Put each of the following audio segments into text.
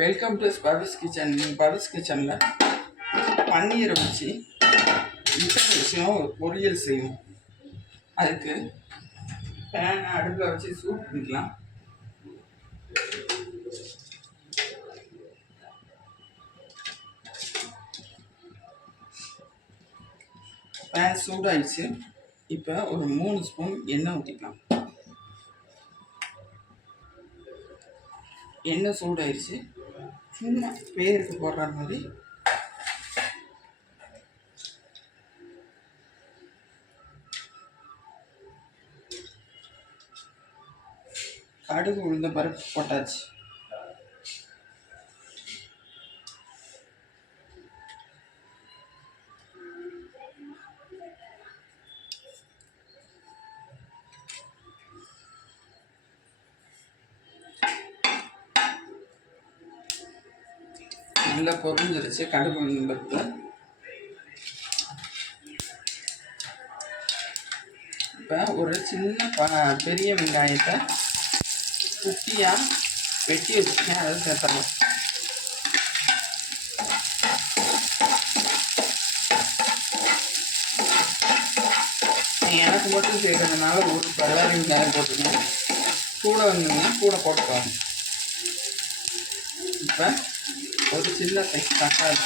Welcome to Pavi's kitchen. Pavi's கிச்சனில் பன்னீரை வச்சு விஷயம் ஒரு பொரியல் செய்யும். அதுக்கு பேனை அடுப்பில் வச்சு சூட் பண்ணிக்கலாம். பேன் சூடாயிடுச்சு. இப்போ ஒரு 3 ஸ்பூன் எண்ணெய் ஊற்றிக்கலாம். எண்ணெய் சூடாயிடுச்சு. சும்மா பேருக்கு போடுற மாதிரி கடுகு உளுந்த பருப்பு போட்டாச்சு. நல்லா பொரிஞ்சிருச்சு கடுகு உளுந்த பருப்பு. இப்போ ஒரு சின்ன பெரிய வெங்காயத்தை குட்டியாக வெட்டி வச்சுருக்கேன், அதை சேர்த்தலாம். எனக்கு மட்டும் செய்கிறதுனால ஒரு பல்லாரி வெங்காயம் போட்டுக்கணும். கூட வந்தீங்கன்னா கூட போட்டுக்கலாம். இப்போ ஒரு சின்ன சைஸ் தக்காளி,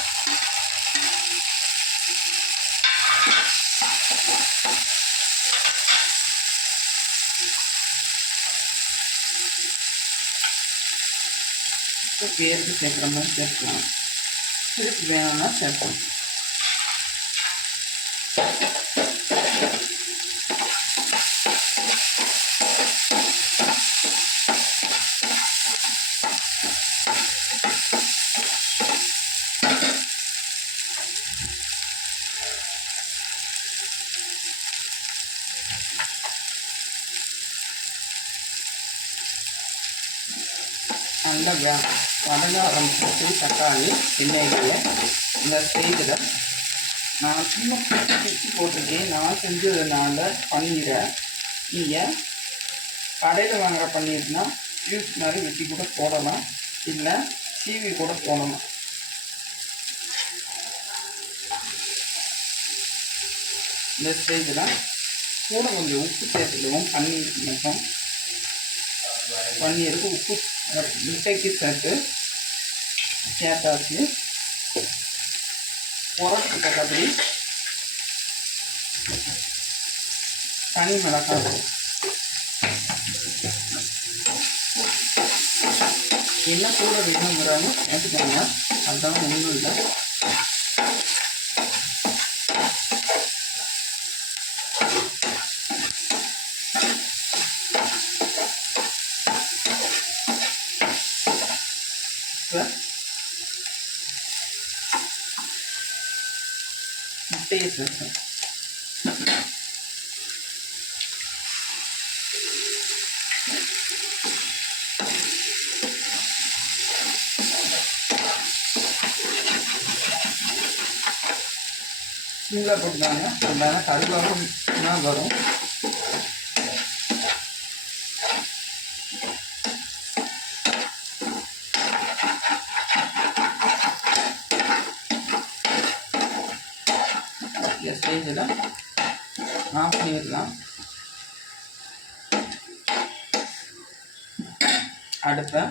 பேருக்கு சேர்க்குற மாதிரி சேர்க்கலாம். திருப்பி வேணும்னா சேர்க்கலாம். நல்லா வதங்க ஆரம்பிச்சு தக்காளி எண்ணெய்களை இந்த ஸ்டேஜில் நான் சும்மா பிச்சு போட்டிருக்கேன். நான் செஞ்சதுனால பன்னீரை நீங்கள் கடையில் வாங்குகிற பன்னீர்னால் க்யூப் மாதிரி வெட்டி கூட போடலாம், இல்லை சீவி கூட போடலாம். இந்த ஸ்டேஜில் கூட கொஞ்சம் உப்பு சேர்த்துக்குவோம். பன்னீருக்கு மட்டும் பன்னீருக்கு உப்பு முட்டைக்கு சேர்த்தாச்சு. உரத்துக்கு தக்கபடி தனி மிளகாய், என்ன கூட வேணுங்கிறாங்க எடுத்துக்கோங்க, அதுதான் ஒன்றும் இல்லை. முட்டையை சேர்த்தேன். சிம்மில் போட்டுதாங்க, அதனால கருவாகம் வரும். ஸ்டேஜில் ஆஃப் பண்ணிடலாம். அடுப்பை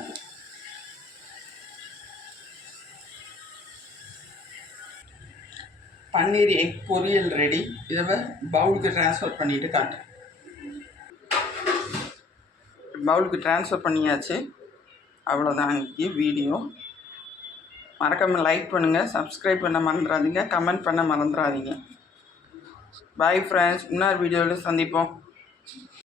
பன்னீர் எக் பொரியல் ரெடி. இதை பவுலுக்கு ட்ரான்ஸ்ஃபர் பண்ணிவிட்டு காட்டுறேன். பவுலுக்கு ட்ரான்ஸ்ஃபர் பண்ணியாச்சு. அவ்வளோதான் இன்றைக்கி வீடியோ. மறக்காமல் லைக் பண்ணுங்கள், சப்ஸ்கிரைப் பண்ண மறந்துடாதீங்க, கமெண்ட் பண்ண மறந்துடாதீங்க. பாய் ஃப்ரெண்ட்ஸ், இன்னொரு வீடியோவில் சந்திப்போம்.